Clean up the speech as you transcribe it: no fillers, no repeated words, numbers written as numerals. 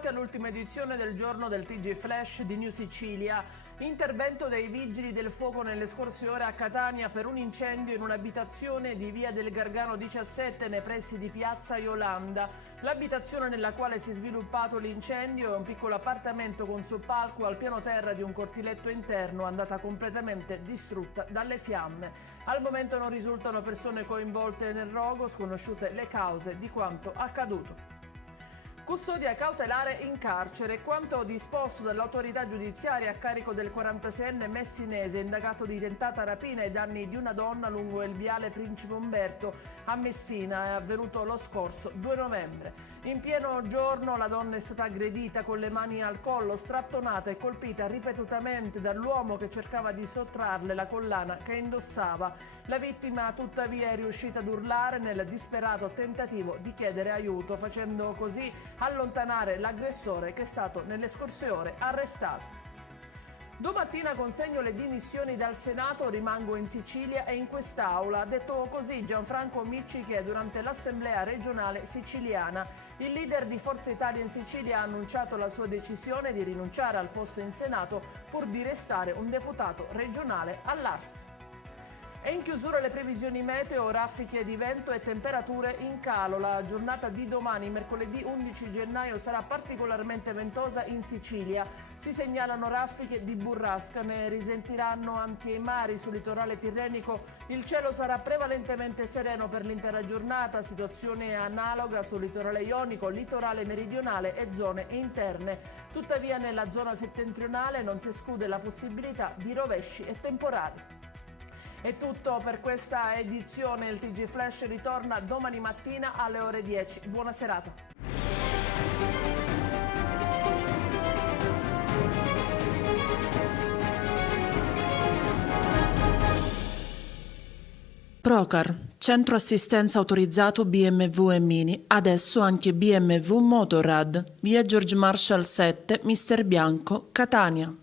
bentrovati all'ultima edizione del giorno del TG Flash di New Sicilia. Intervento dei vigili del fuoco nelle scorse ore a Catania per un incendio in un'abitazione di via del Gargano 17 nei pressi di piazza Iolanda. L'abitazione nella quale si è sviluppato l'incendio è un piccolo appartamento con soppalco al piano terra di un cortiletto interno andata completamente distrutta dalle fiamme. Al momento non risultano persone coinvolte nel rogo, sconosciute le cause di quanto accaduto. Custodia cautelare in carcere, quanto disposto dall'autorità giudiziaria a carico del 46enne messinese indagato di tentata rapina ai danni di una donna lungo il viale Principe Umberto a Messina, è avvenuto lo scorso 2 novembre. In pieno giorno la donna è stata aggredita con le mani al collo, strattonata e colpita ripetutamente dall'uomo che cercava di sottrarle la collana che indossava. La vittima tuttavia è riuscita ad urlare nel disperato tentativo di chiedere aiuto, facendo così allontanare l'aggressore che è stato nelle scorse ore arrestato. Domattina consegno le dimissioni dal Senato, rimango in Sicilia e in quest'Aula. Ha detto così Gianfranco Micciche durante l'Assemblea regionale siciliana. Il leader di Forza Italia in Sicilia ha annunciato la sua decisione di rinunciare al posto in Senato pur di restare un deputato regionale all'Ars. E in chiusura le previsioni meteo, raffiche di vento e temperature in calo. La giornata di domani, mercoledì 11 gennaio, sarà particolarmente ventosa in Sicilia. Si segnalano raffiche di burrasca, ne risentiranno anche i mari sul litorale tirrenico. Il cielo sarà prevalentemente sereno per l'intera giornata, situazione analoga sul litorale ionico, litorale meridionale e zone interne. Tuttavia nella zona settentrionale non si esclude la possibilità di rovesci e temporali. È tutto per questa edizione, il TG Flash ritorna domani mattina alle ore 10. Buona serata. Procar, centro assistenza autorizzato BMW e Mini, adesso anche BMW Motorrad, via George Marshall 7, Mister Bianco, Catania.